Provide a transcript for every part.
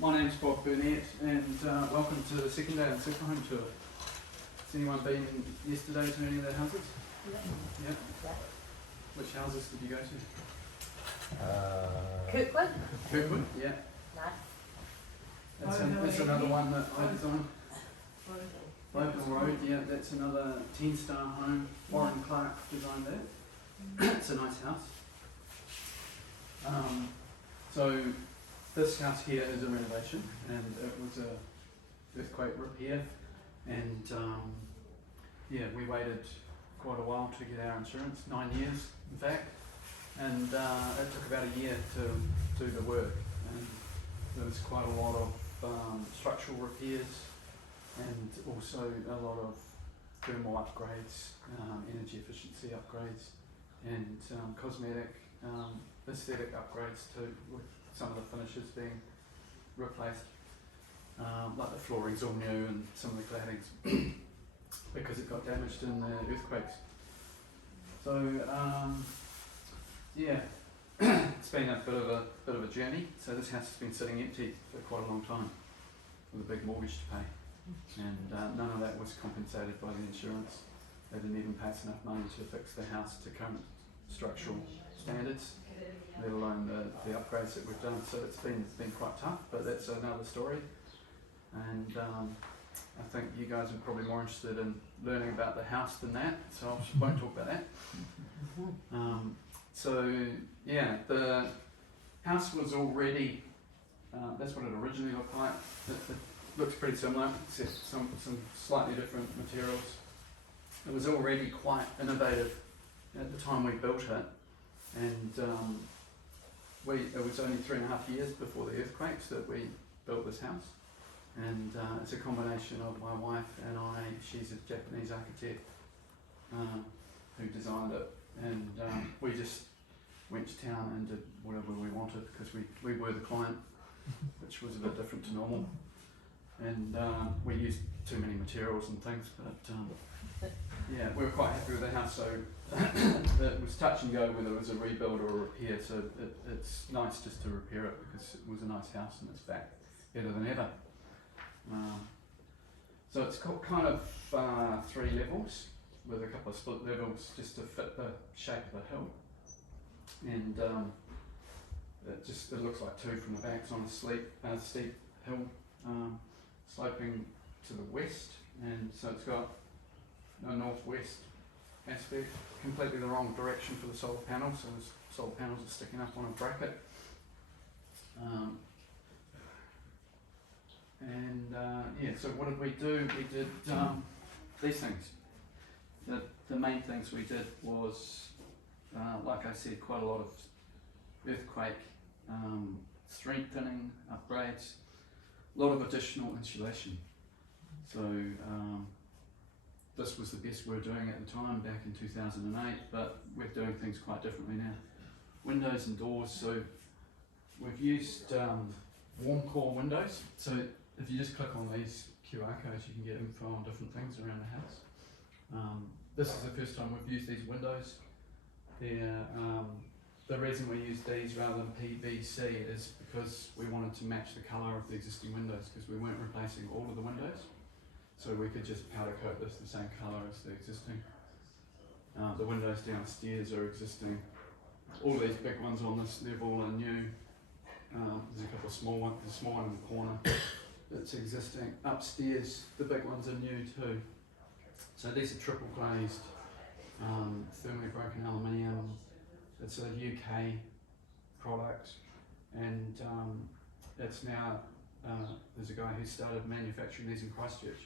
My name's Bob Burnett, and welcome to the second day of the Superhome Tour. Has anyone been yesterday to any of the houses? Yeah. Which houses did you go to? Kirkwood? Kirkwood, yeah. No. That's another one that I designed. Oakville Road, yeah, that's another 10-star home. Warren Clark designed that. It's a nice house. So this house here is a renovation, and it was a earthquake repair, and yeah, we waited quite a while to get our insurance, 9 years in fact, and it took about a year to do the work, and there was quite a lot of structural repairs and also a lot of thermal upgrades, energy efficiency upgrades, and cosmetic aesthetic upgrades too, with some of the finishes being replaced, like the flooring's all new and some of the claddings because it got damaged in the earthquakes. So yeah, it's been a bit of a journey. So this house has been sitting empty for quite a long time with a big mortgage to pay, and none of that was compensated by the insurance. They didn't even pay us enough money to fix the house to current structural standards, let alone the upgrades that we've done. So it's been quite tough, but that's another story. And I think you guys are probably more interested in learning about the house than that, so I won't talk about that. So yeah, the house was already, that's what it originally looked like. It looks pretty similar, except some slightly different materials. It was already quite innovative at the time we built it, and it was only 3.5 years before the earthquakes that we built this house, and it's a combination of my wife and I. She's a Japanese architect who designed it, and we just went to town and did whatever we wanted because we were the client, which was a bit different to normal, and we used too many materials and things, but yeah, we were quite happy with the house. So it was touch and go whether it was a rebuild or a repair, so it's nice just to repair it because it was a nice house and it's back better than ever. So it's got kind of 3 levels with a couple of split levels just to fit the shape of the hill, and it looks like 2 from the back. It's on a steep hill sloping to the west, and so it's got a northwest aspect, completely the wrong direction for the solar panels, so the solar panels are sticking up on a bracket. Yeah, so what did we do? We did these things. The main things we did was, like I said, quite a lot of earthquake strengthening upgrades, a lot of additional insulation. So this was the best we were doing at the time back in 2008, but we're doing things quite differently now. Windows and doors, so we've used warm core windows. So if you just click on these QR codes, you can get info on different things around the house. This is the first time we've used these windows. The reason we used these rather than PVC is because we wanted to match the colour of the existing windows, because we weren't replacing all of the windows. So we could just powder coat this the same colour as the existing. The windows downstairs are existing. All these big ones on this level are new. There's a couple of small ones. There's a small one in the corner that's existing. Upstairs, the big ones are new too. So these are triple glazed, thermally broken aluminium. It's a UK product, and it's now, there's a guy who started manufacturing these in Christchurch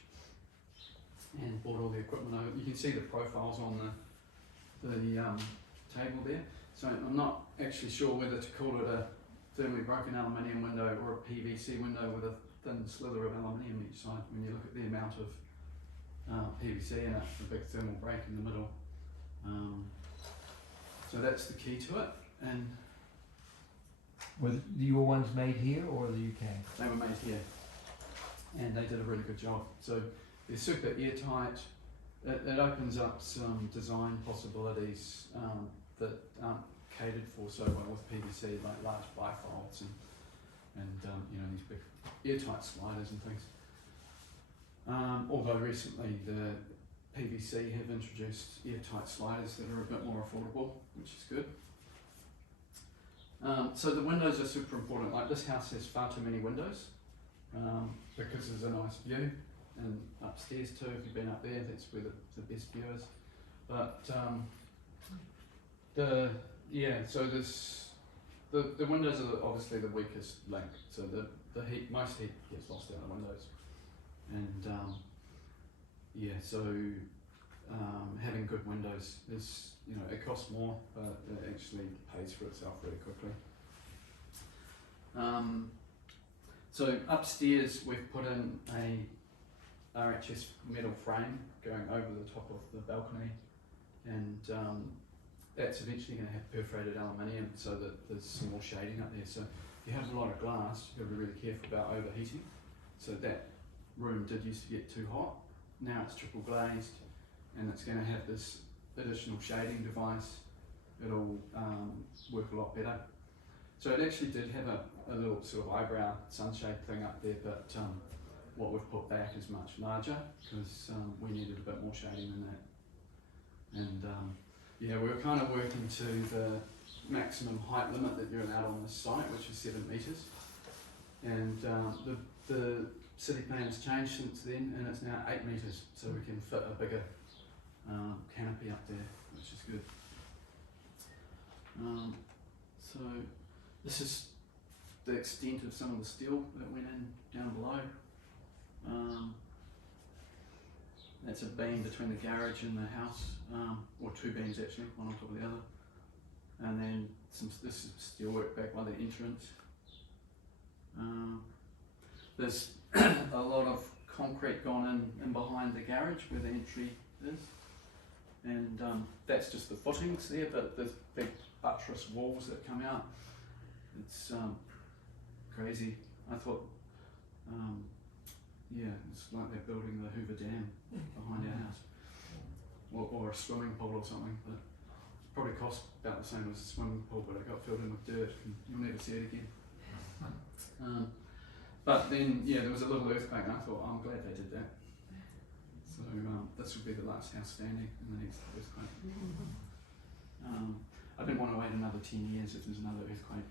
and bought all the equipment over. You can see the profiles on the table there. So I'm not actually sure whether to call it a thermally broken aluminium window or a PVC window with a thin slither of aluminium each side when you look at the amount of PVC in it, the big thermal break in the middle. So that's the key to it. And were your ones made here or the UK? They were made here, and they did a really good job. So they're super airtight. It opens up some design possibilities that aren't catered for so well with PVC, like large bifolds and you know, these big airtight sliders and things. Although recently the PVC have introduced airtight sliders that are a bit more affordable, which is good. So the windows are super important. Like this house has far too many windows because there's a nice view, and upstairs too, if you've been up there, that's where the best view is. But so there's the windows are obviously the weakest link. So the heat, most heat gets lost out of the windows, and having good windows is, it costs more, but it actually pays for itself really quickly. So upstairs we've put in a RHS metal frame going over the top of the balcony, and that's eventually going to have perforated aluminium so that there's some more shading up there. So if you have a lot of glass, you've got to be really careful about overheating. So that room did used to get too hot. Now it's triple glazed, and it's going to have this additional shading device. It'll work a lot better. So it actually did have a little sort of eyebrow sunshade thing up there, but what we've put back is much larger because we needed a bit more shading than that. And we were kind of working to the maximum height limit that you're allowed on this site, which is 7 metres. And the city plan has changed since then, and it's now 8 metres, so we can fit a bigger canopy up there, which is good. So this is the extent of some of the steel that went in down below. That's a beam between the garage and the house, or 2 beams actually, one on top of the other. And then this is steel work back by the entrance. There's a lot of concrete gone in behind the garage where the entry is. And that's just the footings there, but there's big buttress walls that come out. It's crazy. I thought, it's like they're building the Hoover Dam behind our house, or a swimming pool or something. But it probably cost about the same as a swimming pool, but it got filled in with dirt, and you'll never see it again. But then, there was a little earthquake, and I thought, I'm glad they did that. So this will be the last house standing in the next earthquake. I didn't want to wait another 10 years if there's another earthquake.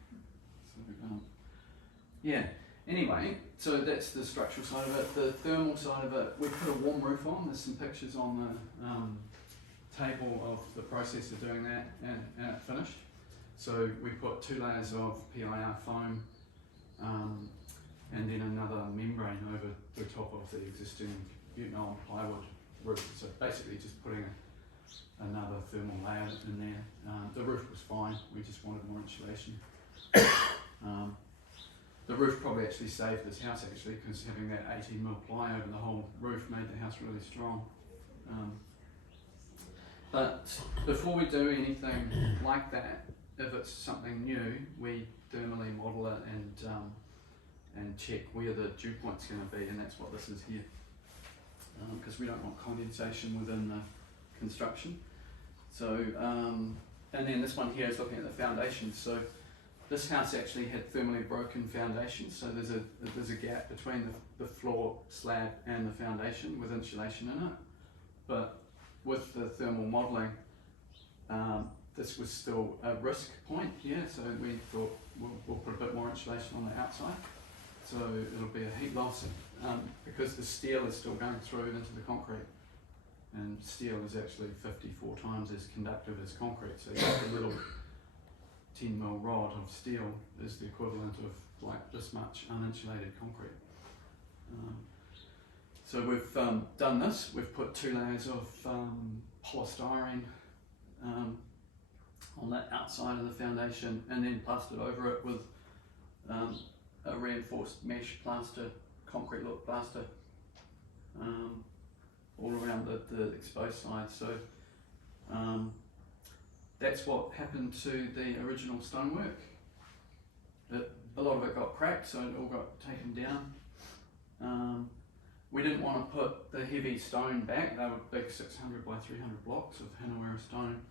So anyway, so that's the structural side of it. The thermal side of it, we put a warm roof on. There's some pictures on the table of the process of doing that, and it finished. So we put 2 layers of PIR foam, and then another membrane over the top of the existing butanol plywood roof. So basically just putting another thermal layer in there. The roof was fine, we just wanted more insulation. The roof probably actually saved this house actually, because having that 18mm ply over the whole roof made the house really strong. But before we do anything like that, if it's something new, we thermally model it and check where the dew point's going to be, and that's what this is here. Because we don't want condensation within the construction. So, and then this one here is looking at the foundations. So this house actually had thermally broken foundations, so there's a gap between the floor slab and the foundation with insulation in it. But with the thermal modelling, this was still a risk point here, so we thought we'll put a bit more insulation on the outside. So it'll be a heat loss because the steel is still going through into the concrete. And steel is actually 54 times as conductive as concrete. So just a little 10mm rod of steel is the equivalent of like this much uninsulated concrete. So we've done this. We've put 2 layers of polystyrene on that outside of the foundation, and then plastered over it with a reinforced mesh plaster, concrete look plaster, all around the exposed side. So that's what happened to the original stonework. A lot of it got cracked, so it all got taken down. We didn't want to put the heavy stone back. They were big 600 by 300 blocks of Hanawara stone.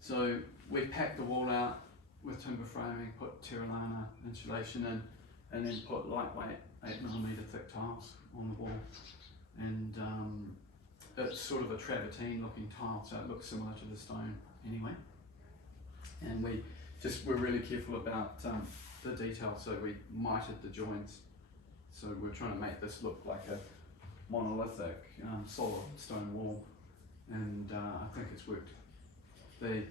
So we packed the wall out with timber framing, put Terralana insulation in, and then put lightweight 8mm thick tiles on the wall, and it's sort of a travertine looking tile, so it looks similar to the stone anyway. And we're really careful about the detail, so we mitered the joins. So we're trying to make this look like a monolithic solid stone wall, and I think it's worked. The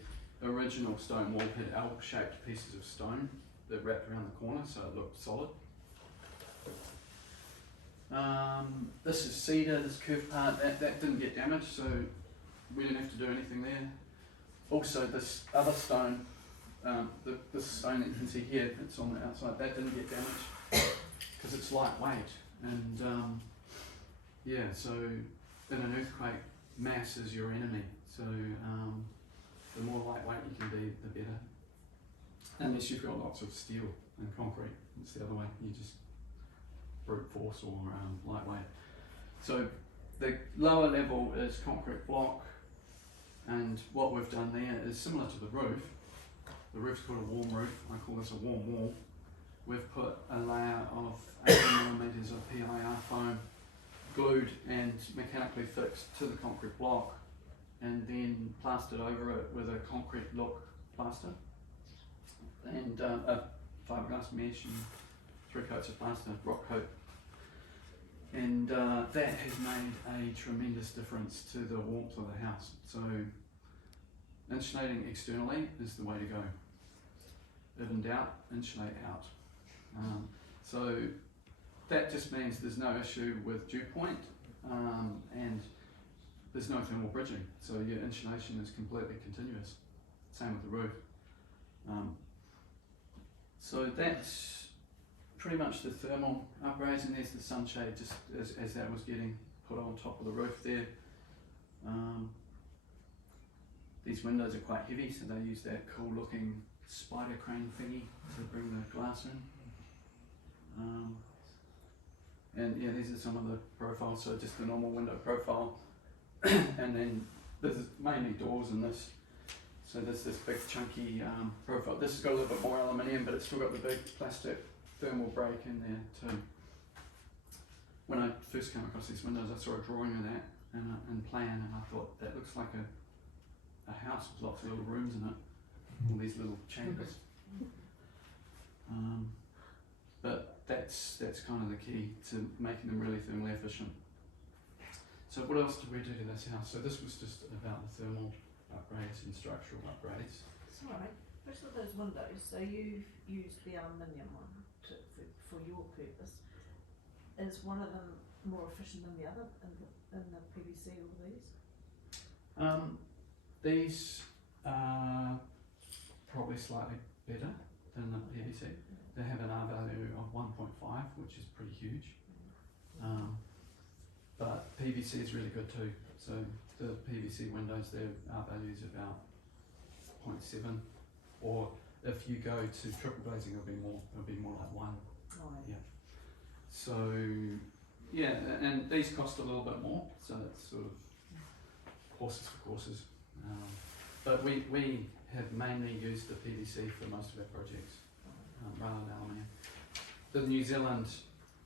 original stone wall had L-shaped pieces of stone that wrapped around the corner, so it looked solid. This is cedar, this curved part, that didn't get damaged, so we didn't have to do anything there. Also, this other stone, this stone that you can see here, it's on the outside, that didn't get damaged because it's lightweight. And yeah, so in an earthquake, mass is your enemy. So the more lightweight you can be, the better. Unless you've got lots of steel and concrete, it's the other way. You just brute force or lightweight. So the lower level is concrete block, and what we've done there is similar to the roof. The roof's called a warm roof. I call this a warm wall. We've put a layer of 18mm of PIR foam glued and mechanically fixed to the concrete block, and then plastered over it with a concrete look plaster and a fiberglass mesh and 3 coats of plaster, rock coat. And that has made a tremendous difference to the warmth of the house. So insulating externally is the way to go. If in doubt, insulate out. So that just means there's no issue with dew point, and there's no thermal bridging. So your insulation is completely continuous. Same with the roof. So that's pretty much the thermal upgrades, and there's the sunshade just as that was getting put on top of the roof there. These windows are quite heavy, so they use that cool looking spider crane thingy to bring the glass in. And yeah, these are some of the profiles, so just the normal window profile. And then this is mainly doors in this. So there's this big chunky profile. This has got a little bit more aluminium, but it's still got the big plastic thermal break in there too. When I first came across these windows, I saw a drawing of that and plan, and I thought that looks like a house with lots of little rooms in it, all these little chambers. But that's kind of the key to making them really thermally efficient. So what else did we do to this house? So this was just about the thermal upgrades and structural upgrades. Sorry, which of those windows, so you've used the aluminium one for your purpose, is one of them more efficient than the other in the PVC or these? These are probably slightly better than the PVC. They have an R value of 1.5, which is pretty huge. But PVC is really good too. So the PVC windows, their R value is about 0.7, or if you go to triple glazing, it'll be more like 1. Right. Yeah. So yeah, and these cost a little bit more, so it's sort of horses for courses. But we have mainly used the PVC for most of our projects, rather than aluminium. The New Zealand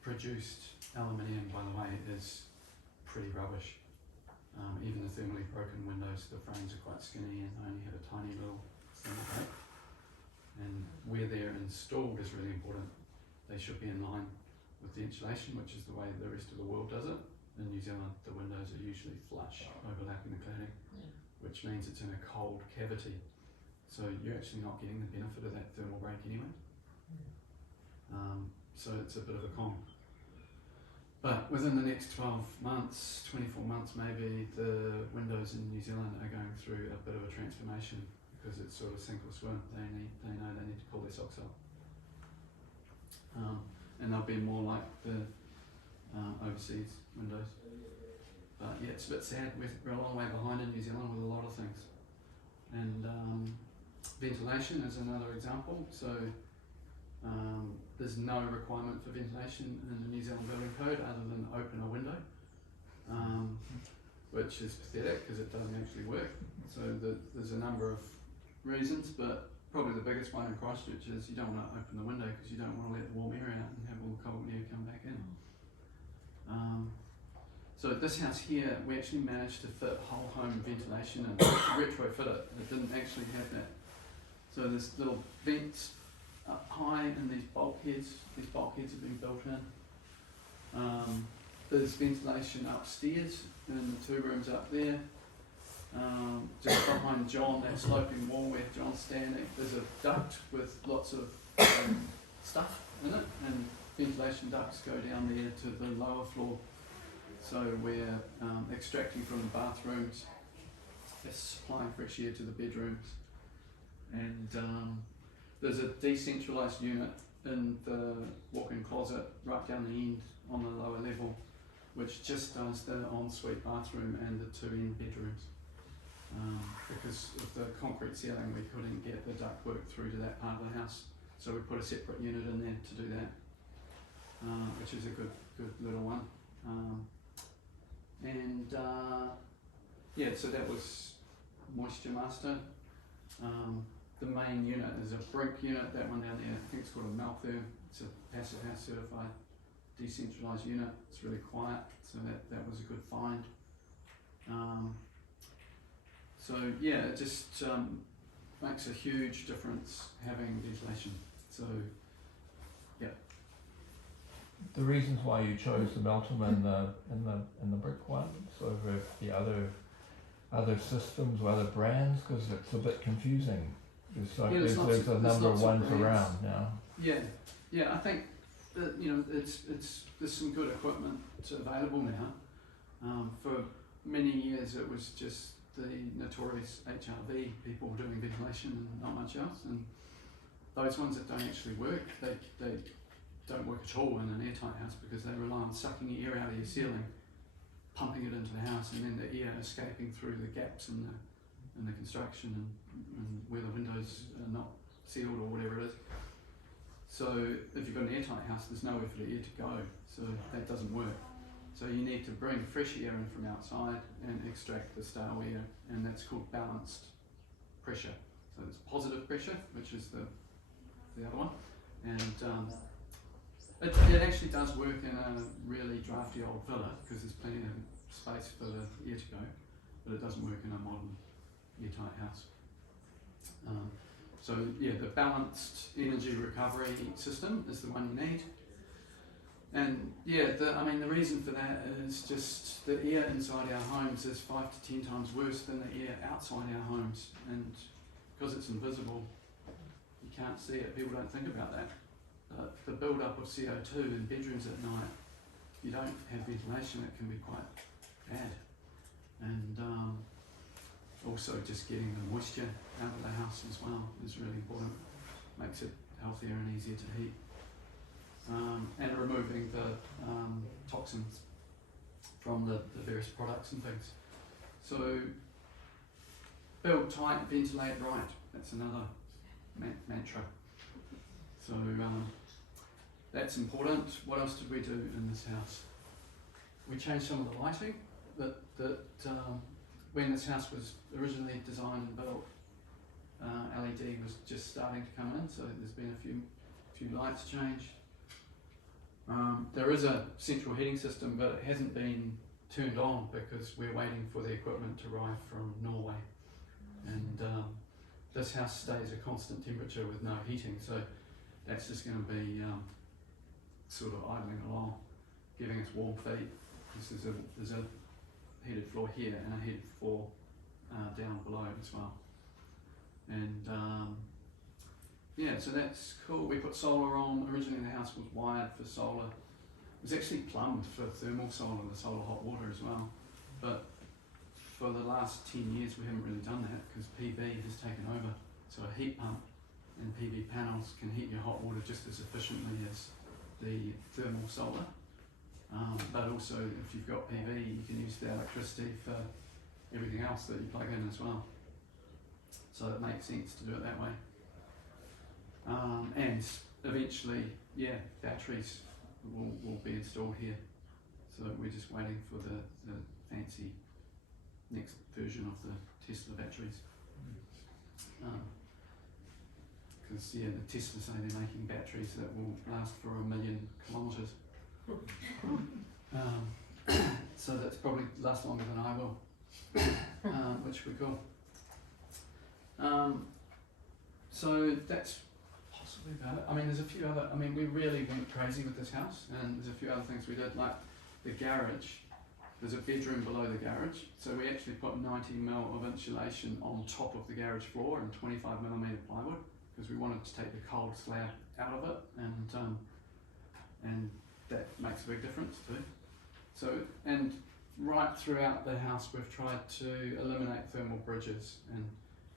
produced aluminium, by the way, is pretty rubbish. Even the thermally broken windows, the frames are quite skinny and only have a tiny little thermal break. And where they're installed is really important. They should be in line with the insulation, which is the way the rest of the world does it. In New Zealand, the windows are usually flush, overlapping the cladding, which means it's in a cold cavity. So you're actually not getting the benefit of that thermal break anyway. So it's a bit of a con. But within the next 12 months, 24 months maybe, the windows in New Zealand are going through a bit of a transformation, because it's sort of sink or swim. They know they need to pull their socks up. And they'll be more like the overseas windows. But yeah, it's a bit sad. We're a long way behind in New Zealand with a lot of things. And ventilation is another example. So there's no requirement for ventilation in the New Zealand Building Code other than open a window, which is pathetic because it doesn't actually work. So there's a number of reasons, but probably the biggest one in Christchurch is you don't want to open the window because you don't want to let the warm air out and have all the cold air come back in. So this house here, we actually managed to fit whole home ventilation and retrofit it. It didn't actually have that. So there's little vents up high in these bulkheads. These bulkheads have been built in. There's ventilation upstairs in the 2 rooms up there. Just behind John, that sloping wall where John's standing, there's a duct with lots of stuff in it, and ventilation ducts go down there to the lower floor. So we're extracting from the bathrooms, it's supplying fresh air to the bedrooms, and there's a decentralised unit in the walk-in closet right down the end on the lower level, which just does the ensuite bathroom and the 2 end bedrooms. Because of the concrete ceiling, we couldn't get the ductwork through to that part of the house, so we put a separate unit in there to do that, which is a good little one. Yeah, so that was Moisture Master. The main unit is a Brink unit, that one down there, I think it's called a Maltherm. It's a Passive House certified decentralised unit. It's really quiet, so that was a good find. So yeah, it just makes a huge difference having ventilation. So yeah. The reasons why you chose the Melton and the brick ones over the other systems or other brands, because it's a bit confusing. It's like there's a number of ones around now. Yeah. I think that, there's some good equipment available now. For many years, it was just the notorious HRV people doing ventilation and not much else, and those ones that don't actually work, they don't work at all in an airtight house because they rely on sucking air out of your ceiling, pumping it into the house, and then the air escaping through the gaps in the construction and where the windows are not sealed or whatever it is. So if you've got an airtight house, there's nowhere for the air to go, so that doesn't work. So you need to bring fresh air in from outside and extract the stale air, and that's called balanced pressure. So there's positive pressure, which is the other one, and it actually does work in a really drafty old villa because there's plenty of space for the air to go, but it doesn't work in a modern airtight house. So yeah, the balanced energy recovery system is the one you need. And yeah, the reason for that is just the air inside our homes is 5 to 10 times worse than the air outside our homes, and because it's invisible, you can't see it. People don't think about that. The build-up of CO2 in bedrooms at night, if you don't have ventilation, it can be quite bad. And also just getting the moisture out of the house as well is really important. Makes it healthier and easier to heat. And removing the toxins from the various products and things. So build tight, ventilate right. That's another mantra. So that's important. What else did we do in this house? We changed some of the lighting. When this house was originally designed and built, LED was just starting to come in, so there's been a few lights changed. There is a central heating system, but it hasn't been turned on because we're waiting for the equipment to arrive from Norway. And this house stays a constant temperature with no heating, so that's just going to be sort of idling along, giving us warm feet. There's a heated floor here and a heated floor down below as well. And yeah, so that's cool. We put solar on. Originally the house was wired for solar. It was actually plumbed for thermal solar, the solar hot water as well. But for the last 10 years we haven't really done that because PV has taken over. So a heat pump and PV panels can heat your hot water just as efficiently as the thermal solar. But also if you've got PV, you can use the electricity for everything else that you plug in as well. So it makes sense to do it that way. And eventually, yeah, batteries will be installed here. So we're just waiting for the fancy next version of the Tesla batteries. because the Tesla say they're making batteries that will last for 1 million kilometres. So that's probably last longer than I will, which would be cool. So that's possibly about it. I mean, there's a few other, I mean, we really went crazy with this house, and there's a few other things we did, like the garage. There's a bedroom below the garage, so we actually put 90mm of insulation on top of the garage floor and 25mm plywood, because we wanted to take the cold slab out of it, and that makes a big difference too. So, and right throughout the house we've tried to eliminate thermal bridges, and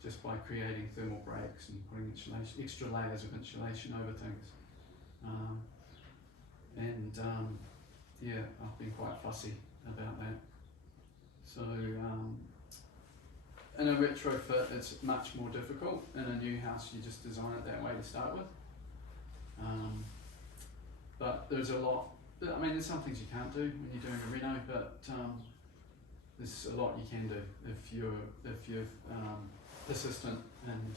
just by creating thermal breaks and putting insulation, extra layers of insulation over things. Yeah, I've been quite fussy about that. So in a retrofit it's much more difficult. In a new house you just design it that way to start with. But there's a lot, I mean, there's some things you can't do when you're doing a reno, but there's a lot you can do if you're persistent and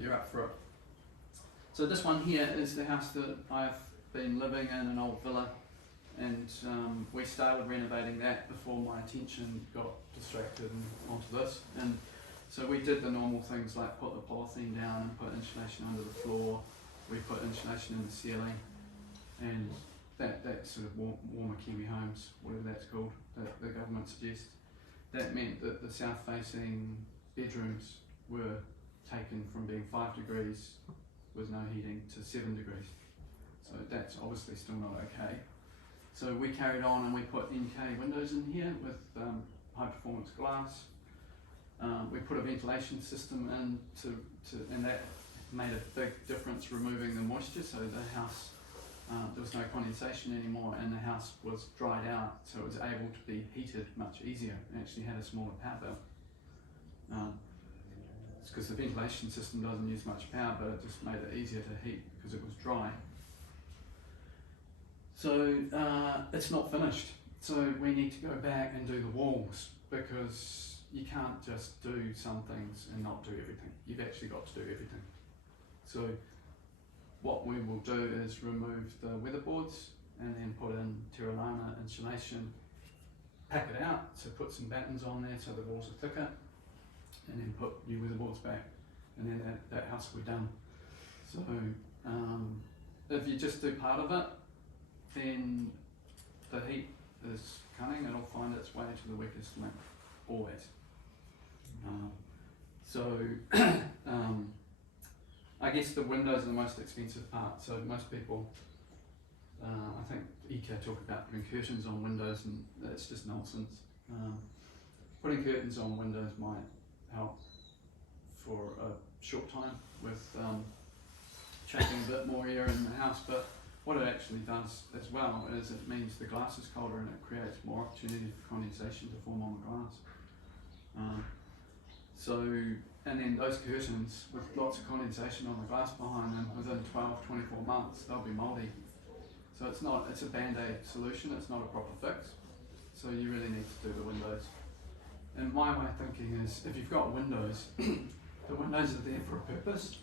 you're up for it. So this one here is the house that I've been living in, an old villa, and we started renovating that before my attention got distracted and onto this. And so we did the normal things like put the polythene down and put insulation under the floor. We put insulation in the ceiling, and that sort of warmer Kiwi homes, whatever that's called, that the government suggests. That meant that the south-facing bedrooms were taken from being 5 degrees with no heating to 7 degrees. So that's obviously still not okay. So we carried on and we put NK windows in here with high-performance glass. We put a ventilation system in and that made a big difference removing the moisture. So the house, there was no condensation anymore, and the house was dried out, so it was able to be heated much easier. It actually had a smaller power bill. It's because the ventilation system doesn't use much power, but it just made it easier to heat because it was dry. So it's not finished. So we need to go back and do the walls, because you can't just do some things and not do everything. You've actually got to do everything. So what we will do is remove the weatherboards and then put in Terralana insulation, pack it out, so put some battens on there so the walls are thicker, and then put new weatherboards back, and then that house will be done. So if you just do part of it, then the heat is cunning, it'll find its way to the weakest link, always. I guess the windows are the most expensive part. So most people, I think ECA talk about putting curtains on windows, and that's just nonsense. Putting curtains on windows might help for a short time with trapping a bit more air in the house, but what it actually does as well is it means the glass is colder and it creates more opportunity for condensation to form on the glass. And then those curtains with lots of condensation on the glass behind them, within 12, 24 months, they'll be mouldy. So it's a band-aid solution, it's not a proper fix. So you really need to do the windows. And my way of thinking is, if you've got windows, the windows are there for a purpose.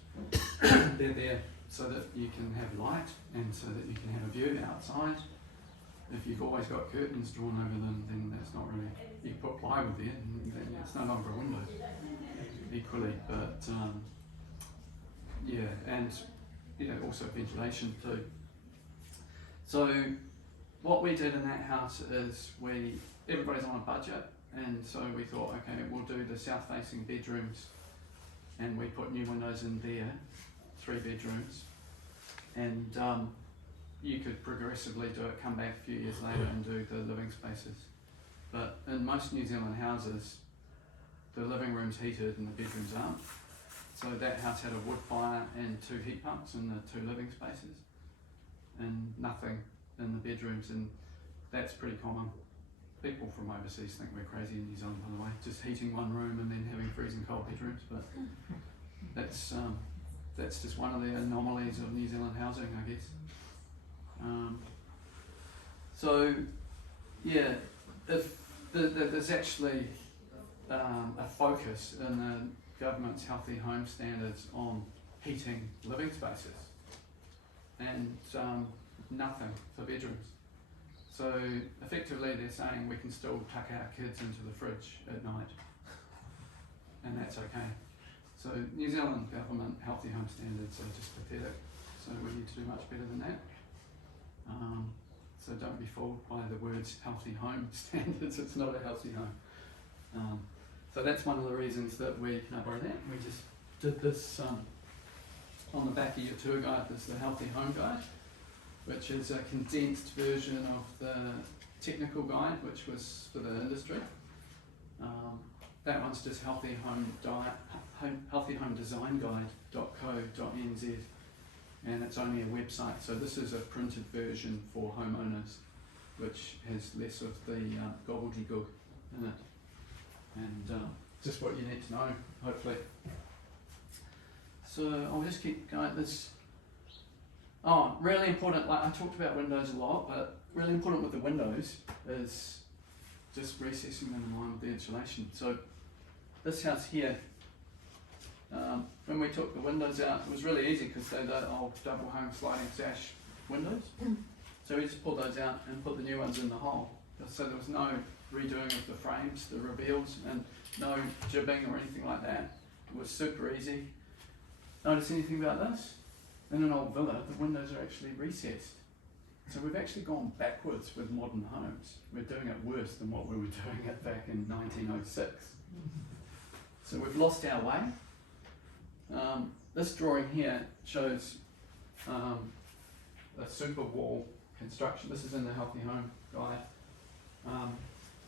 They're there so that you can have light and so that you can have a view outside. If you've always got curtains drawn over them, then that's not really, you can put plywood there and then it's no longer a window equally, but yeah, and also ventilation too. So what we did in that house is everybody's on a budget, and so we thought, okay, we'll do the south-facing bedrooms, and we put new windows in there, 3 bedrooms, and you could progressively do it, come back a few years later and do the living spaces. But in most New Zealand houses, the living room's heated and the bedrooms aren't. So that house had a wood fire and 2 heat pumps in the 2 living spaces, and nothing in the bedrooms, and that's pretty common. People from overseas think we're crazy in New Zealand, by the way, just heating one room and then having freezing cold bedrooms, but that's just one of the anomalies of New Zealand housing, I guess. So yeah, if there's actually a focus in the government's healthy home standards on heating living spaces, and nothing for bedrooms. So effectively they're saying we can still tuck our kids into the fridge at night, and that's okay. So New Zealand government healthy home standards are just pathetic, so we need to do much better than that. So don't be fooled by the words healthy home standards, it's not a healthy home. So that's one of the reasons that we, can I borrow that? We just did this on the back of your tour guide. There's the Healthy Home Guide, which is a condensed version of the technical guide, which was for the industry. That one's just healthyhomedesign.co.nz, and it's only a website. So this is a printed version for homeowners, which has less of the gobbledygook in it, and just what you need to know, hopefully. So I'll just keep going. Really important, like I talked about windows a lot, but really important with the windows is just recessing them in line with the insulation. So this house here, when we took the windows out, it was really easy because they're the old double hung sliding sash windows. So we just pulled those out and put the new ones in the hole. So there was no redoing of the frames, the reveals, and no jibbing or anything like that. It was super easy. Notice anything about this? In an old villa, the windows are actually recessed. So we've actually gone backwards with modern homes. We're doing it worse than what we were doing it back in 1906. So we've lost our way. This drawing here shows a super wall construction. This is in the Healthy Home Guide.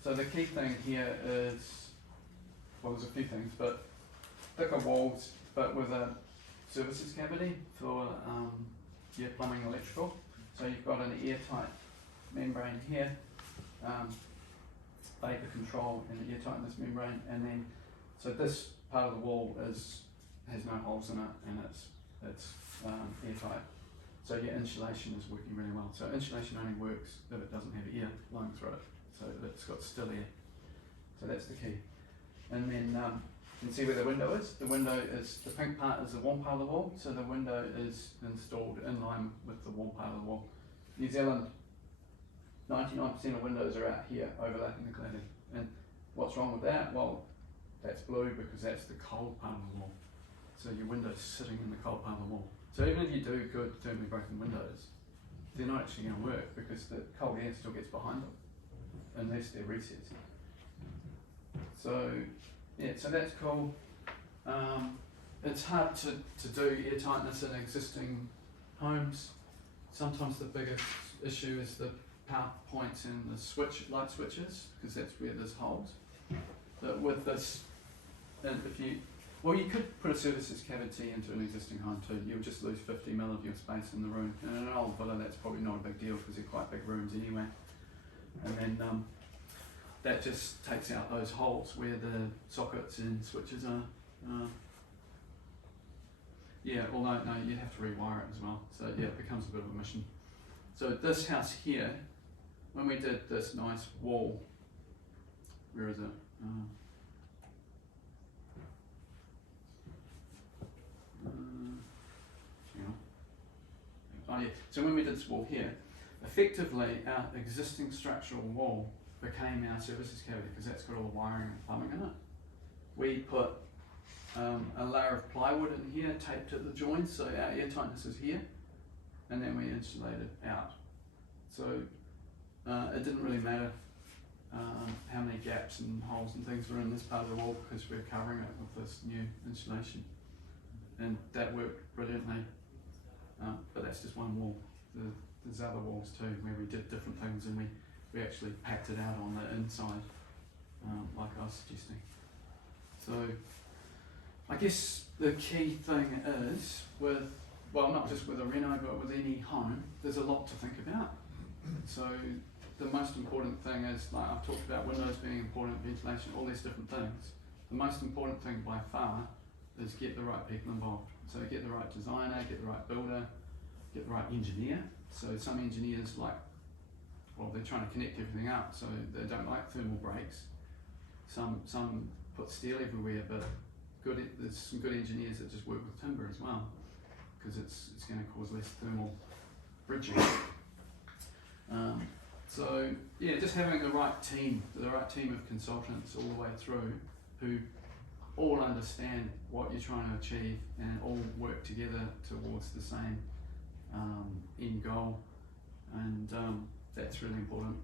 So the key thing here is, well, there's a few things, but thicker walls, but with a services cavity for your plumbing, electrical. So you've got an airtight membrane here, vapor control and the airtightness membrane, and then so this part of the wall has no holes in it, and it's airtight. So your insulation is working really well. So insulation only works if it doesn't have air blowing through it. So it's got still air. So that's the key. And then you can see where the window is. The window is, the pink part is the warm part of the wall, so the window is installed in line with the warm part of the wall. New Zealand, 99% of windows are out here overlapping the cladding. And what's wrong with that? Well, that's blue because that's the cold part of the wall. So your window's sitting in the cold part of the wall. So even if you do good thermally broken windows, they're not actually going to work because the cold air still gets behind them unless they're recessed. So yeah, so that's cool. It's hard to do air tightness in existing homes. Sometimes the biggest issue is the power points and the light switches, because that's where there's holes. But with this, and you could put a services cavity into an existing home too. You'll just lose 50 mil of your space in the room. And in an old villa, that's probably not a big deal because they're quite big rooms anyway. And then that just takes out those holes where the sockets and switches are. Although no, you have to rewire it as well. So yeah, it becomes a bit of a mission. So this house here, when we did this nice wall, where is it? So when we did this wall here, effectively our existing structural wall became our services cavity because that's got all the wiring and plumbing in it. We put a layer of plywood in here, taped at the joints, so our air tightness is here, and then we insulated out. So it didn't really matter how many gaps and holes and things were in this part of the wall because we're covering it with this new insulation, and that worked brilliantly. But that's just one wall. There's other walls too where we did different things, and we actually packed it out on the inside, like I was suggesting. So I guess the key thing is not just with a reno, but with any home, there's a lot to think about. So the most important thing is, like I've talked about windows being important, ventilation, all these different things. The most important thing by far is get the right people involved. So get the right designer, get the right builder, get the right engineer. So some engineers they're trying to connect everything up, so they don't like thermal breaks. Some put steel everywhere, but there's some good engineers that just work with timber as well, because it's going to cause less thermal bridging. So yeah, just having the right team of consultants all the way through who all understand what you're trying to achieve and all work together towards the same end goal, and that's really important.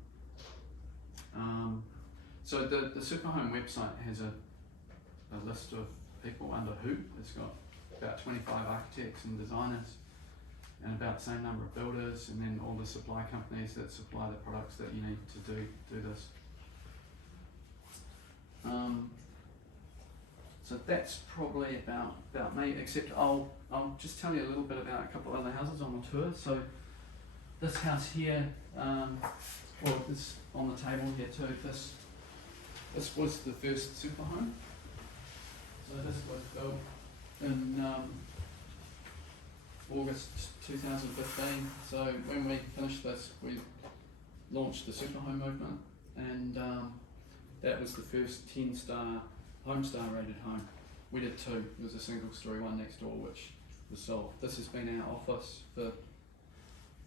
So the Superhome website has a list of people under who. It's got about 25 architects and designers, and about the same number of builders, and then all the supply companies that supply the products that you need to do this. So that's probably about me, except I'll just tell you a little bit about a couple of other houses on the tour. So this house here, this on the table here too, this was the first Superhome. So this was built in August 2015. So when we finished this, we launched the Superhome movement, and that was the first 10-star Homestar rated home. We did two. There was a single story one next door which was sold. This has been our office for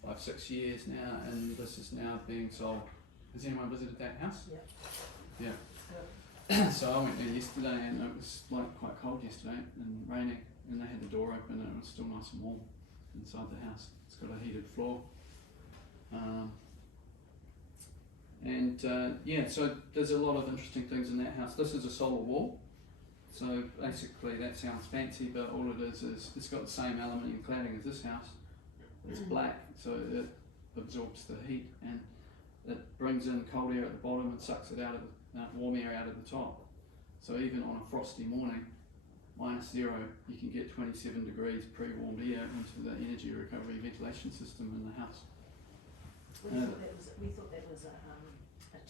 5-6 years now, and this is now being sold. Has anyone visited that house? Yeah. Yeah. So I went there yesterday, and it was like quite cold yesterday and raining, and they had the door open and it was still nice and warm inside the house. It's got a heated floor. Yeah, so there's a lot of interesting things in that house. This is a solar wall. So basically that sounds fancy, but all it is it's got the same aluminium cladding as this house. It's black, so it absorbs the heat, and it brings in cold air at the bottom and sucks it out of the warm air out of the top. So even on a frosty morning, -0, you can get 27 degrees pre-warmed air into the energy recovery ventilation system in the house. We thought that was a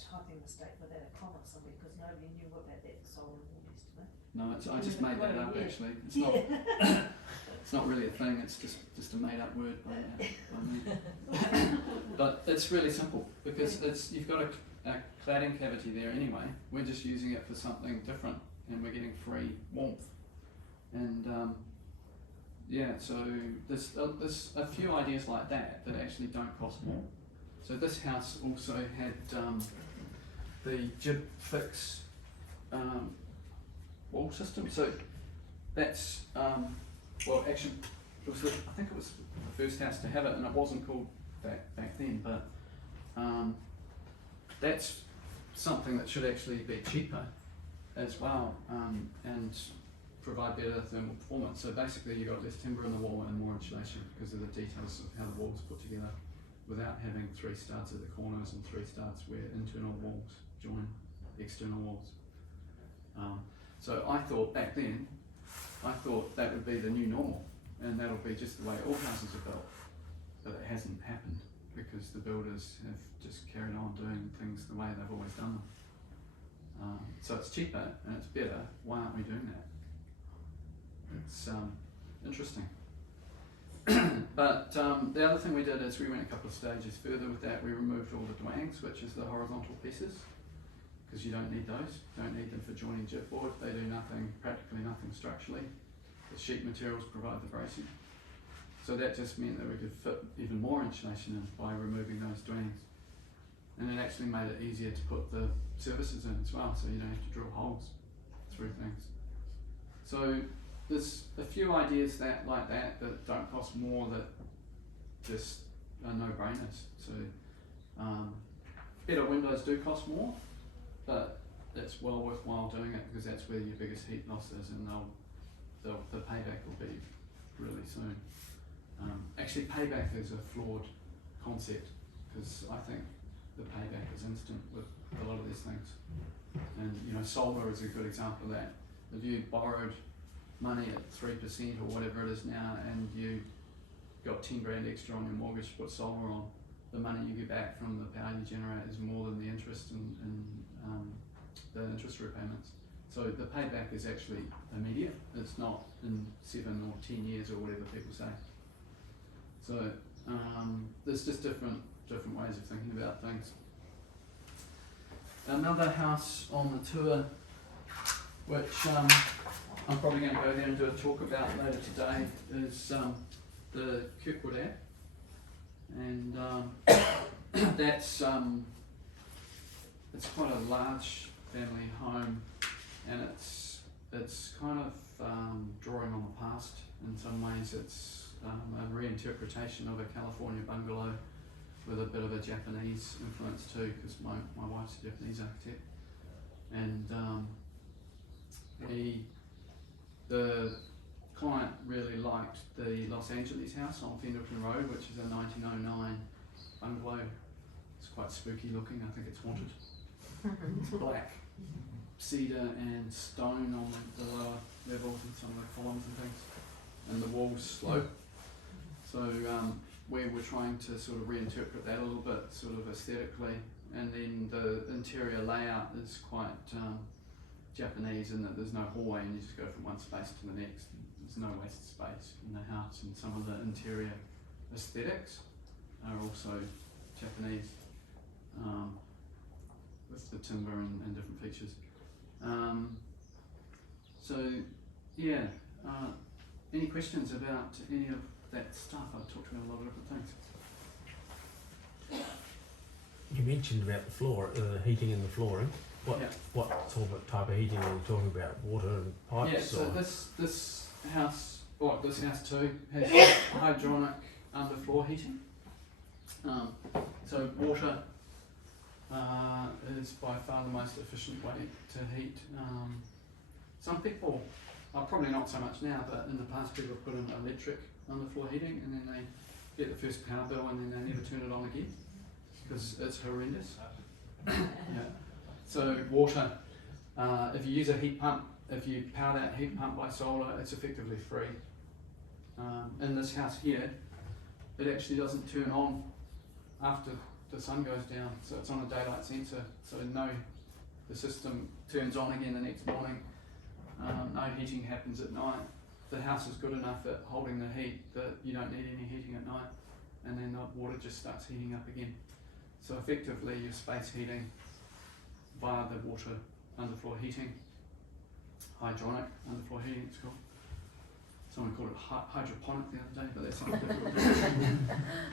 typing mistake with that comma somewhere, because nobody knew what that solar wall yesterday. No, I just made that up actually. It's not. It's not really a thing. It's just a made-up word by me. But it's really simple, because you've got a cladding cavity there anyway. We're just using it for something different, and we're getting free warmth. And yeah, so there's a few ideas like that actually don't cost more. So this house also had the jib fix wall system. So that's actually I think it was the first house to have it, and it wasn't called that back then. But that's something that should actually be cheaper as well, and provide better thermal performance. So basically you've got less timber in the wall and more insulation because of the details of how the wall's put together, without having 3 studs at the corners and 3 studs where internal walls join external walls. So I thought back then, that would be the new normal, and that'll be just the way all houses are built. But it hasn't happened, because the builders have just carried on doing things the way they've always done them. So it's cheaper and it's better. Why aren't we doing that? It's interesting. But the other thing we did is we went a couple of stages further with that. We removed all the dwangs, which is the horizontal pieces, because you don't need those. You don't need them for joining chipboard. They do practically nothing structurally. The sheet materials provide the bracing. So that just meant that we could fit even more insulation in by removing those dwangs. And it actually made it easier to put the services in as well, so you don't have to drill holes through things. So there's a few ideas like that don't cost more, that just are no-brainers. So better windows do cost more, but it's well worthwhile doing it, because that's where your biggest heat loss is, and the payback will be really soon. Actually, payback is a flawed concept, because I think the payback is instant with a lot of these things. And solar is a good example of that. If you borrowed money at 3% or whatever it is now, and you got 10 grand extra on your mortgage to put solar on, the money you get back from the power you generate is more than the interest in the interest repayments. So the payback is actually immediate. It's not in 7 or 10 years or whatever people say. So there's just different ways of thinking about things. Another house on the tour, which I'm probably going to go there and do a talk about later today is the Kirkwood app, and that's it's quite a large family home, and it's kind of drawing on the past in some ways. It's a reinterpretation of a California bungalow with a bit of a Japanese influence too, because my wife's a Japanese architect, and the client really liked the Los Angeles house on Fenderton Road, which is a 1909 bungalow. It's quite spooky looking. I think it's haunted. It's black cedar and stone on the lower levels and some of the columns and things, and the walls slope. So we were trying to sort of reinterpret that a little bit, sort of aesthetically, and then the interior layout is quite Japanese in that there's no hallway and you just go from one space to the next. There's no wasted space in the house, and some of the interior aesthetics are also Japanese, with the timber and different features. So yeah, any questions about any of that stuff? I've talked about a lot of different things. You mentioned about the floor, heating and the flooring. Yeah. What sort of type of heating are you talking about? Water and pipes? Yeah, so or? this house, this house too, has hydronic underfloor heating. So water is by far the most efficient way to heat. Some people, probably not so much now, but in the past people have put in electric underfloor heating, and then they get the first power bill and then they never turn it on again because it's horrendous. Yeah. So water, if you use a heat pump, if you power that heat pump by solar, it's effectively free. In this house here, it actually doesn't turn on after the sun goes down, so it's on a daylight sensor, so the system turns on again the next morning. No heating happens at night. The house is good enough at holding the heat that you don't need any heating at night, and then the water just starts heating up again. So effectively you're space heating via the water underfloor heating, hydronic underfloor heating it's called. Someone called it hydroponic the other day, but that's not difficult.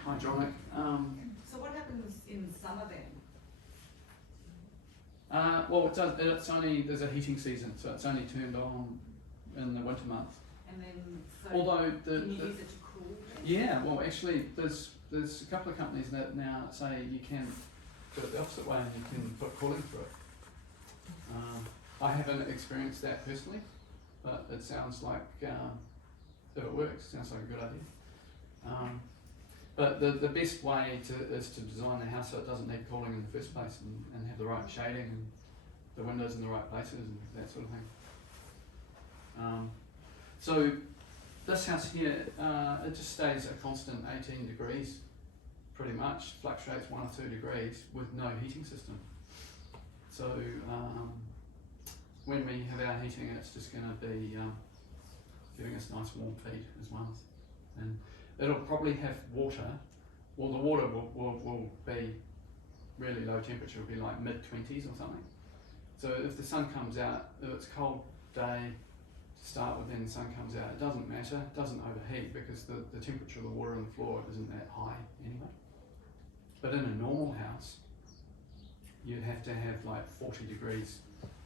Hydronic. So what happens in summer then? Well, it does. It's only there's a heating season, so it's only turned on in the winter months. And then, so Although can you use it to cool? yeah, well, actually, there's a couple of companies that now say you can do it the opposite way and you can put cooling through it. I haven't experienced that personally, but it sounds like if it works, it sounds like a good idea. But the best way is to design the house so it doesn't need cooling in the first place, and have the right shading and the windows in the right places and that sort of thing. So this house here, it just stays a constant 18 degrees pretty much, fluctuates 1 or 2 degrees with no heating system. So when we have our heating, it's just going to be giving us nice warm feet as well. And it'll probably have water. Well, the water will be really low temperature, it'll be like mid-20s or something. So if the sun comes out, if it's a cold day to start with, then the sun comes out, it doesn't matter, it doesn't overheat because the temperature of the water on the floor isn't that high anyway. But in a normal house, you'd have to have like 40 degrees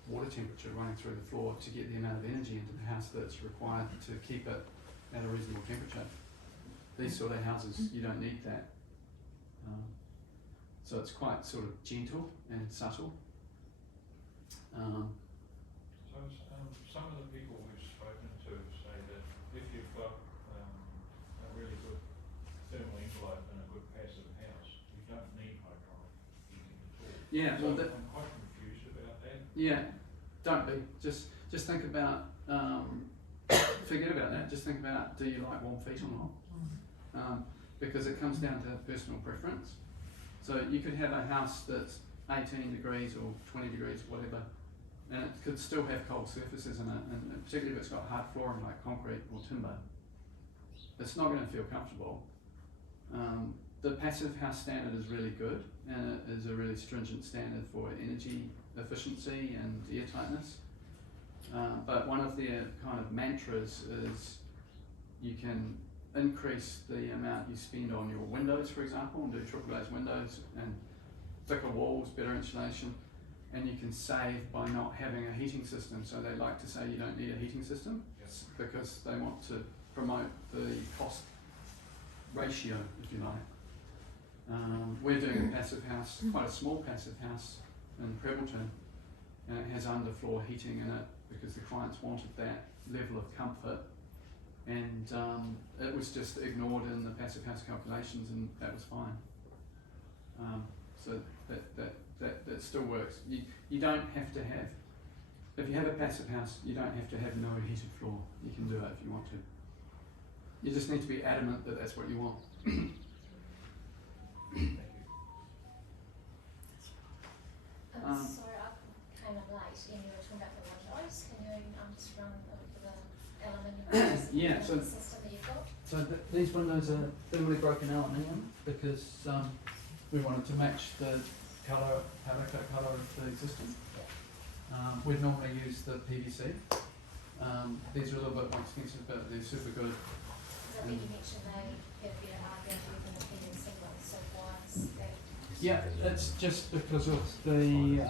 water temperature running through the floor to get the amount of energy into the house that's required to keep it at a reasonable temperature. These sort of houses, you don't need that. So it's quite sort of gentle and subtle. Some of the people we've spoken to say that if you've got a really good thermal envelope and a good passive house, you don't need hydronic heating at all. Yeah, So well, I'm quite confused about that. yeah, don't be. Just think about, forget about that. Just think about, do you like warm feet or not? Because it comes down to personal preference. So you could have a house that's 18 degrees or 20 degrees, whatever, and it could still have cold surfaces in it, and particularly if it's got hard flooring like concrete or timber, it's not going to feel comfortable. The passive house standard is really good, and it is a really stringent standard for energy efficiency and air tightness. But one of their kind of mantras is you can increase the amount you spend on your windows, for example, and do triple glazed windows and thicker walls, better insulation, and you can save by not having a heating system. So they like to say you don't need a heating system because they want to promote the cost ratio, if you like. We're doing a passive house, quite a small passive house in Prebbleton, and it has underfloor heating in it because the clients wanted that level of comfort, and it was just ignored in the passive house calculations, and that was fine. So that still works. You don't have to have, if you have a passive house, you don't have to have no heated floor. You can do it if you want to. You just need to be adamant that that's what you want. Sorry, I'm kind of late, and you were talking about the windows. Can you just run over the aluminium windows Yeah, and so- the system that you've got? So these windows are thermally broken aluminium because we wanted to match the colour, powder coat colour of the existing. We'd normally use the PVC. These are a little bit more expensive, but they're super good. Because I think you mentioned they have better argument than the PVC ones, so why is that? Yeah, it's just because of the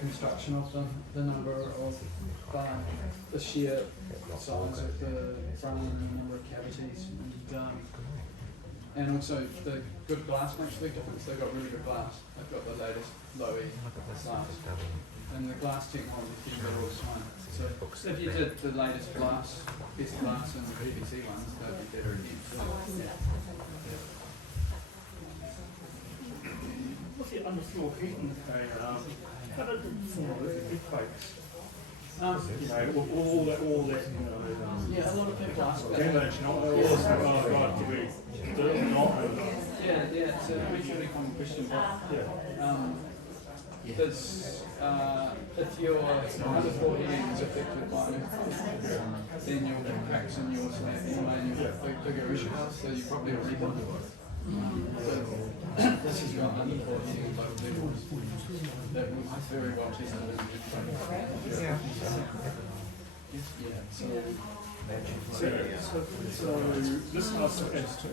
construction of them, the number of the sheer size of the front and the number of cavities, and also the good glass makes a big difference. They've got really good glass. They've got the latest low E glass, and the glass technology is getting better all the time. So if you did the latest glass, best glass and the PVC ones, they'd be better again. What's the underfloor heating? How did it form the earthquakes? All that, Yeah, a lot of people ask that. damage, not all this stuff, right, to be Yeah, it's a really common question. There's, if your underfloor heating is affected by an earthquake, then you'll get cracks in your slab anyway, and you'll have bigger issues, so you probably already got this is your underfloor heating at local levels. That was very well tested in the So this house has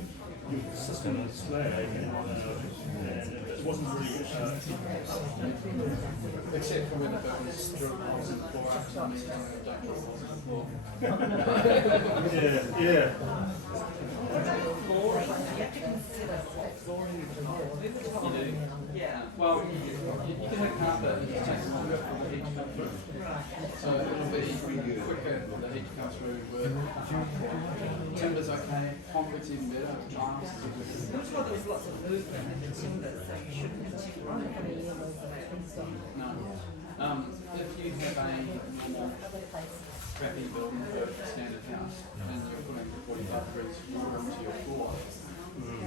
your system is slag, and it wasn't really except for when the building was drill holes in the floor, after the meeting, don't drill holes in the floor. yeah. Yeah. Well, you can have carpet, it just takes longer for the heat to come through. So it'll be quicker for the heat to come through with timber's okay, concrete's even better, tiles is good. Looks like there's lots of movement in the timbers, so you shouldn't continue running. No. If you have a normal crappy building for a standard house and you're putting 45 degrees water into your floor,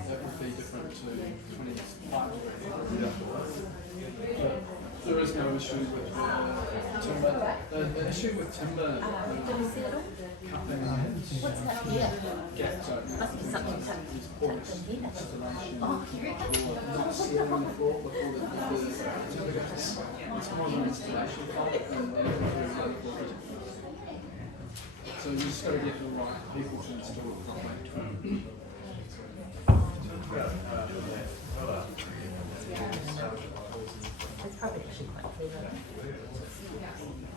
that would be different to 25 degrees. There is no issue with timber. The issue with timber coupling gaps is porous installation. Not sealing the floor before the timber goes in. It's more of an installation fault than so you just got to get the right people to install it properly. It's probably actually quite clever.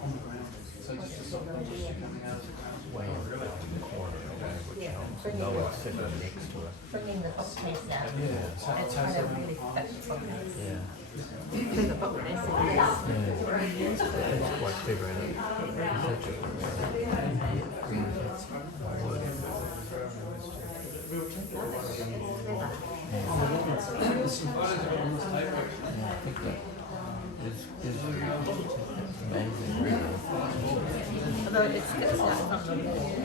On the ground. So just a soft moisture coming out of the ground. Way over in the corner, which Yeah, helps. bringing No the- one's sitting next to it. Bringing the hot taste out. Yeah, so It's kind of really fixed. Yeah. There's a bubble there, so It's quite clever, isn't it? Such I think that is amazing, really. although it sticks out from the wall.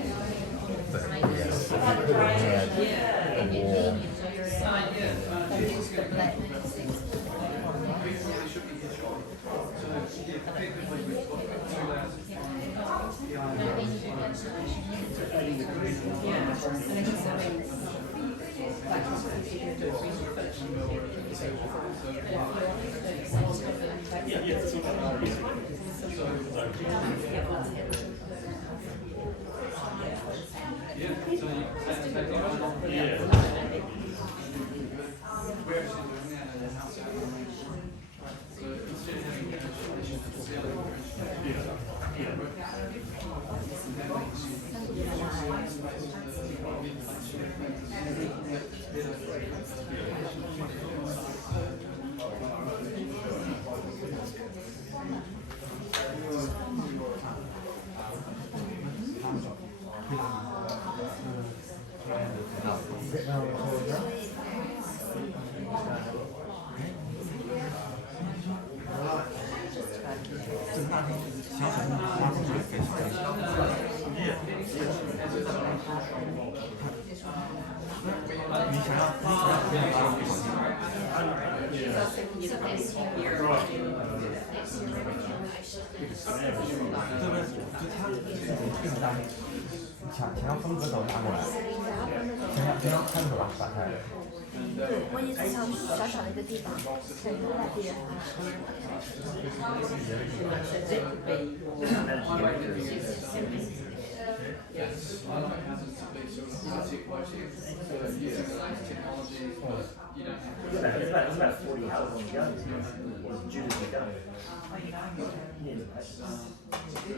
But yeah, And you then you do your side, use the black. Yeah, that's what I'm Yeah, so you take the iron off. Yeah. We're actually doing that at the house out in the range. So instead of having insulation at the ceiling, we're insulating. Yeah. And that makes you space for the ventilation and things. It's better for对，我也只想小小的一个地方，可以落地。 Yes, I like houses to be sort of high-tech, low-tech, so using the latest technologies, but you don't have to. There's about 40 houses on the go. Or due to go.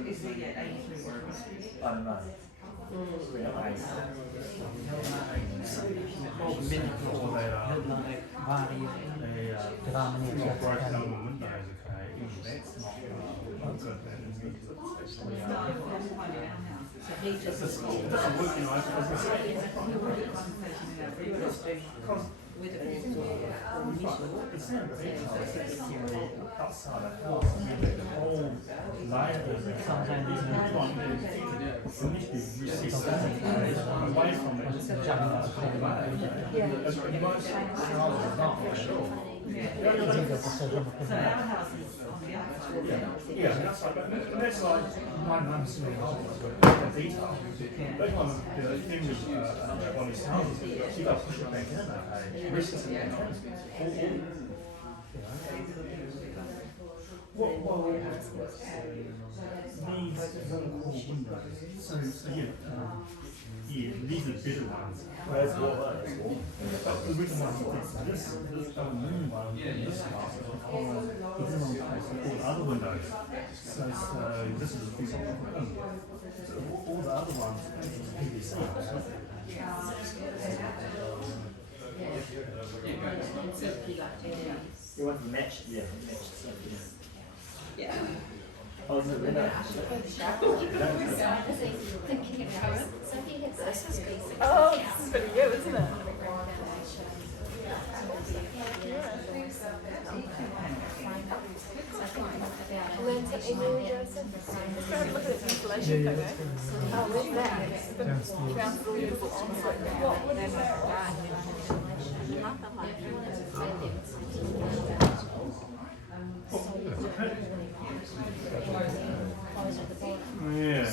Is there yet 83 workers? I don't know. Yeah, that's like, but that's like 99% of the detail. That's one of the things on his houses, you got to push it back in that risks and what these wall windows, so yeah, these are better ones. Where's what? But the reason why he did this new one, this house, because he didn't want to place all the other windows. So this is a piece of him. So all the other ones is PVC. You want to match? Yeah, match something. Yeah. Oh, is it really? Thinking about it. So he had this is basic. Oh, this is pretty good, isn't it? When's the email address? Go and look at its installation photo. Oh, where's that? Ground floor usable on-site. What is that? Yeah.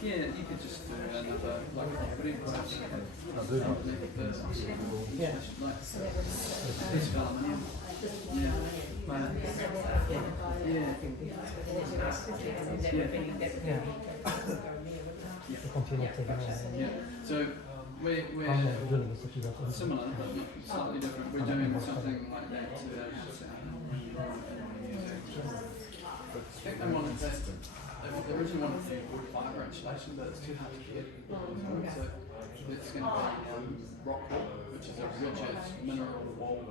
Yeah, you could just do another, like, put in place. Yeah. Like, this aluminium. Yeah. Yeah. So we're similar, but slightly different. We're doing something like that to I think they wanted that. They originally wanted to do wood fibre insulation, but it's too hard to get. So it's going to be rock wool, which is a mineral wall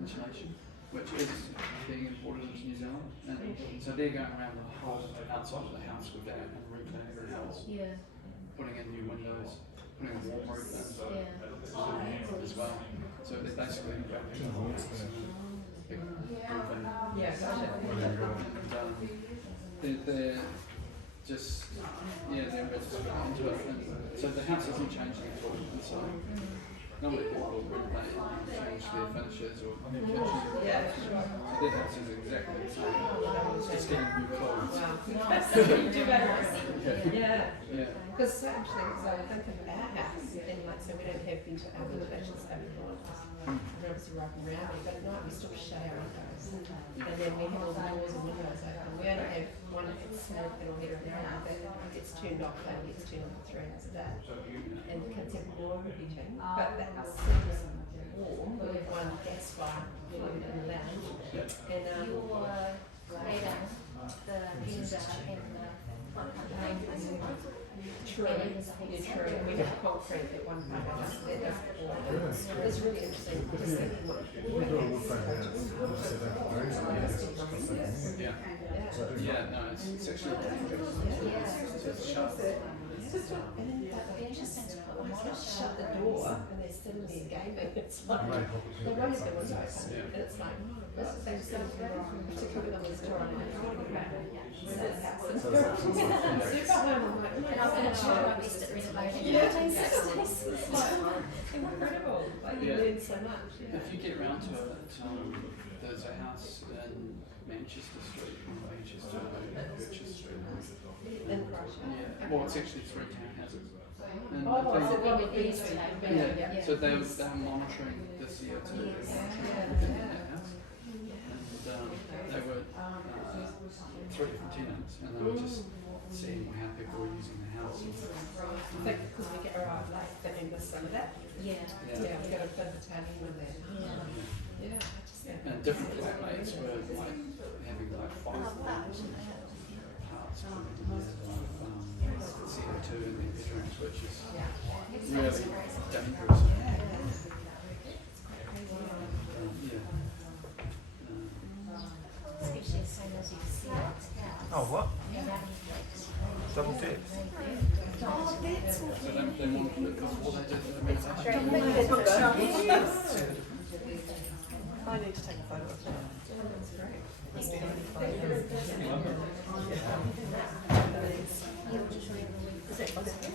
insulation, which is being imported into New Zealand. And so they're going around the whole outside of the house with that and replanting the house, putting in new windows, putting a warm roof in as well. So they're basically they're just they're just into it. And so the house isn't changing at all inside. Normally people will renovate and change their finishes or their kitchen. Yeah. So their house is exactly the same. It's just getting new clothes. You do better. Yeah. Yeah. Because actually, because I think of our house, and like, so we don't have ventilations open doors. We're obviously right around it, but at night we still shut our windows. And then we have all the doors and windows open. We only have one smoke that'll let it around, but it gets turned off, but it gets turned on for 3 hours a day. And the kids have warm heating, but that house is warm. We have one gas fire in the lounge. And Your radar, the user and the true, yeah, true. We have concrete at one part of us that doesn't warm. It's really interesting. Just thinking what We do a wood frame house. We set that up very easily. Yeah. Yeah, no, it's actually it's sharp. and then they just shut the door and they're sitting there gaming. It's like they won't have the window open, and it's like there's something wrong. Particularly when there's door on it. Superhome, I'm like, And I've been sure I missed it renovating in the 1960s. it's like incredible. Like you Yeah. learn so much. If you get round to it, there's a house in Manchester Street, Manchester, Purchase Street. In Croatia. Yeah, well, it's actually 3 townhouses. And Oh, the so thing- when we used to yeah, so they're monitoring this year too. They're monitoring that house. And they were 3 different tenants, and they were just seeing how people were using the house. I think because we get arrived late, they can miss some of that. Yeah. Yeah, we got a bit of a timing with that. Yeah, I just think. And different flatmates were like having like 5 parts CO2 in their bedrooms, which is really dangerous. Especially as soon as you see it. Oh, what? Double Double dip. Oh, that's So they wanted it before they did the renovation. I need to take a photo of that. That's great. Must be only 5 minutes. Is that okay?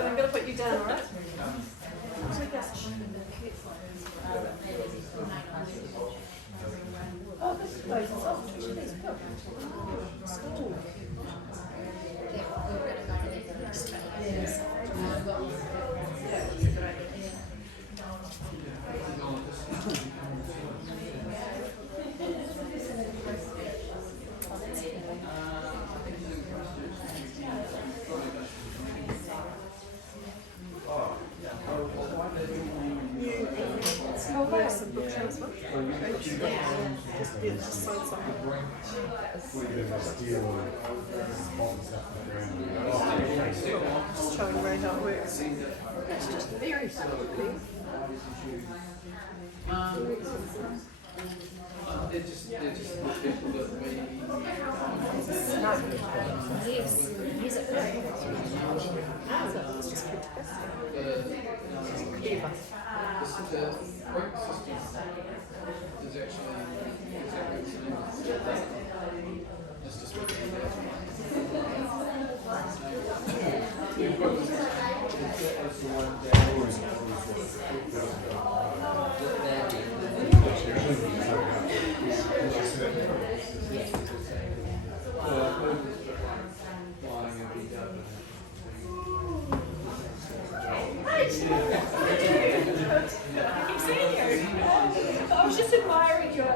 I'm going to put you down, alright? Oh, this place is off. It's good. School. Oh, there's some bookshelves. Just sign something. Just showing Ray how it works. It's just very simple. They're just the people that we. Yes, music. It's just fantastic. The work system is actually exactly the same. It's just what it I was just admiring your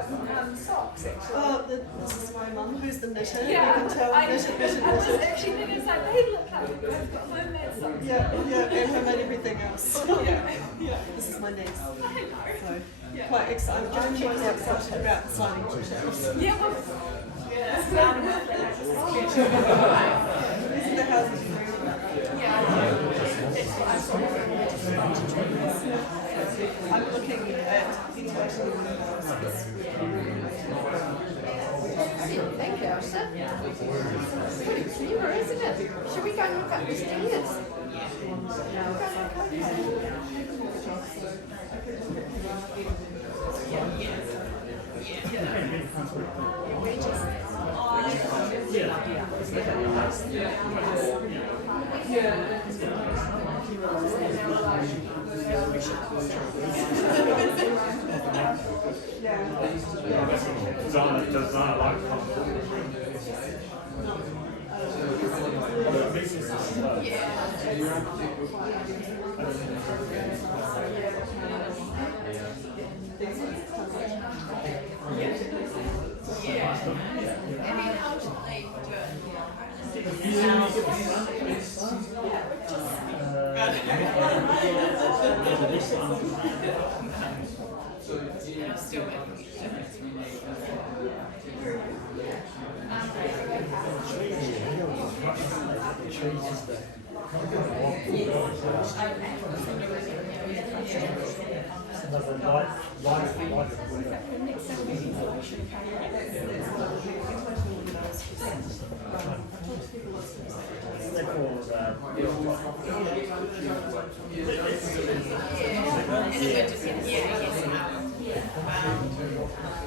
socks, actually. Oh, this is my mum, who's the knitter. Yeah, You can tell, I knitted. actually did it's like, they look like they've got homemade socks. Yeah, and homemade everything else. Yeah. This is my niece. I know. So, Yeah. quite excited. I'm just quite excited about signing bookshelves. Yeah, well, These are the houses you read about. I'm looking at international Thank you, Elsa. Pretty clever, isn't it? Should we go and look up the stairs? Yeah. Designer like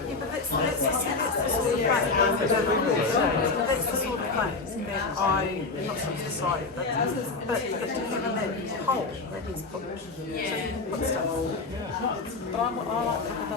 Yeah, but that's the sort of play that's the sort of play that I'm not supposed to decide, but having that hole that is put, so you can put stuff. But I like the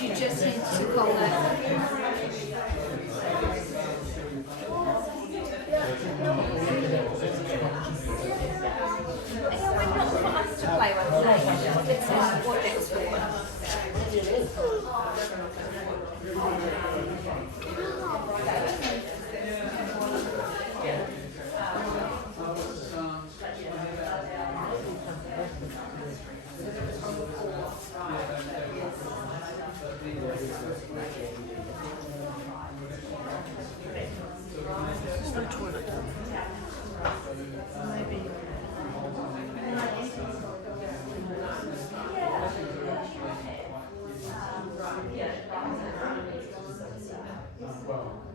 You just need to call it. We're not for us to play with today. It's like what it's for. Well,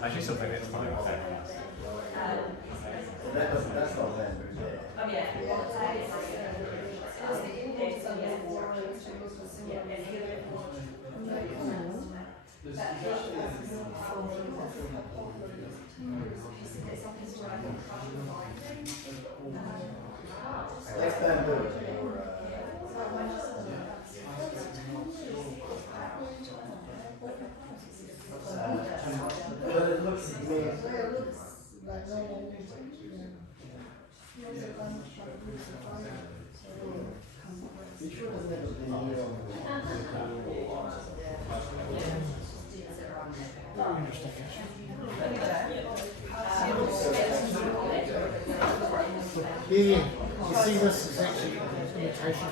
Actually, something that's fine. That's not them, is it? That's bamboo. But it looks like normal. Yeah, you see this is actually imitation.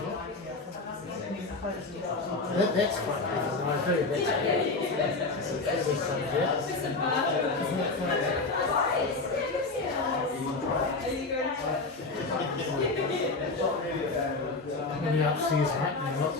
That's quite good. I agree. Maybe upstairs happening, not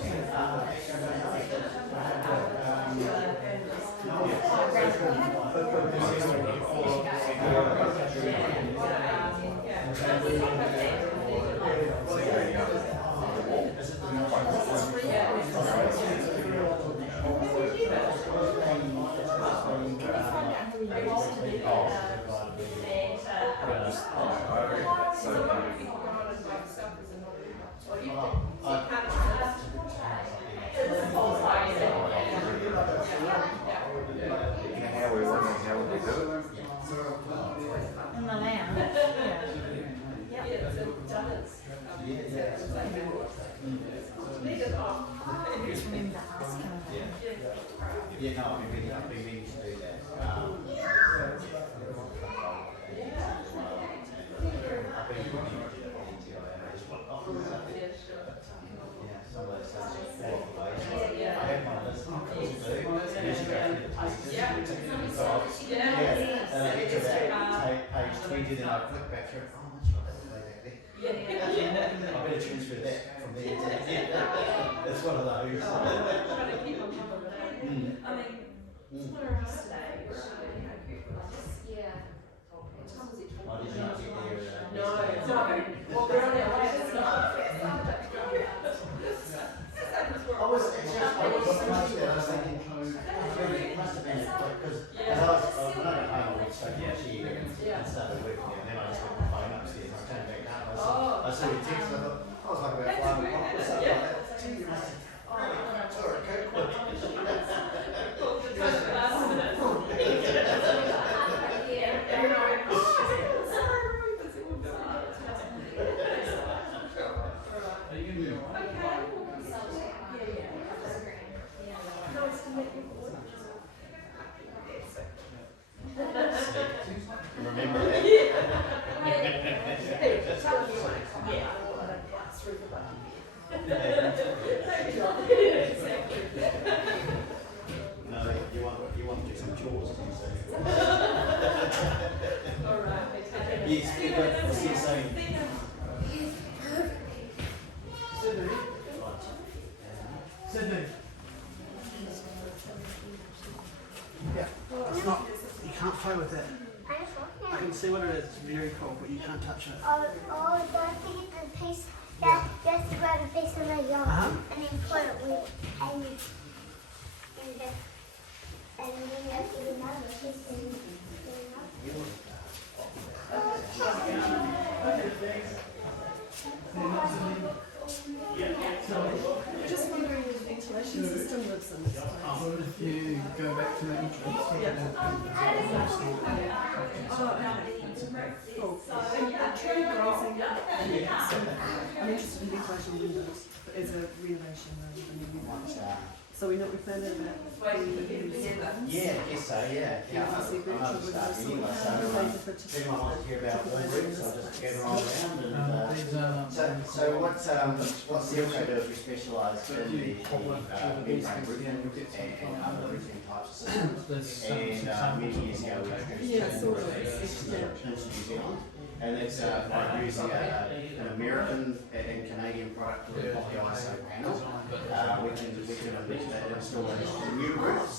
In the land. Just remember asking about it. Yeah, no, I've been meaning to do that. Page 20, then I flick back through. Oh, that's right, I better transfer that from there to there. That's one of those. I did not get there. Well, we're on our way. I was thinking, it must have been because when I got home, I went straight to my chair and started working, and then I just got my phone upstairs. I turned back down. I saw your text. And I thought I was like about 5 o'clock or something like that. Gee, you must have. Oh, sorry, quick. Remember that? No, you want to do some chores, do you say? Yes, we got the same. Sydney. Yeah, it's not, you can't play with it. I can see what it is, it's very cool, but you can't touch it. Oh, you have to get the piece, you have to grab a piece of the yarn and then put it with, and then you have to get another piece and Just wondering if the ventilation system lives in this place. If you go back to the entrance, Oh, okay. Cool. And tree grazing, I'm interested in ventilation windows as a renovation rather than a new one. So we found out that Yeah, I guess so, yeah. Yeah, I'm not staff anyway, so if anyone wants to hear about warm rooms, I'll just gather all around and, so what's the also do is we specialise in the membrane roofing and other roofing types of systems. And many years ago we introduced into New Zealand. And it's by using an American and Canadian product with the ISO panel. We can install it in new roofs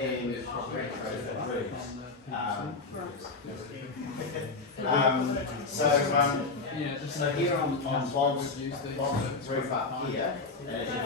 and retrofit roofs. So here on Bob's roof up here, and if you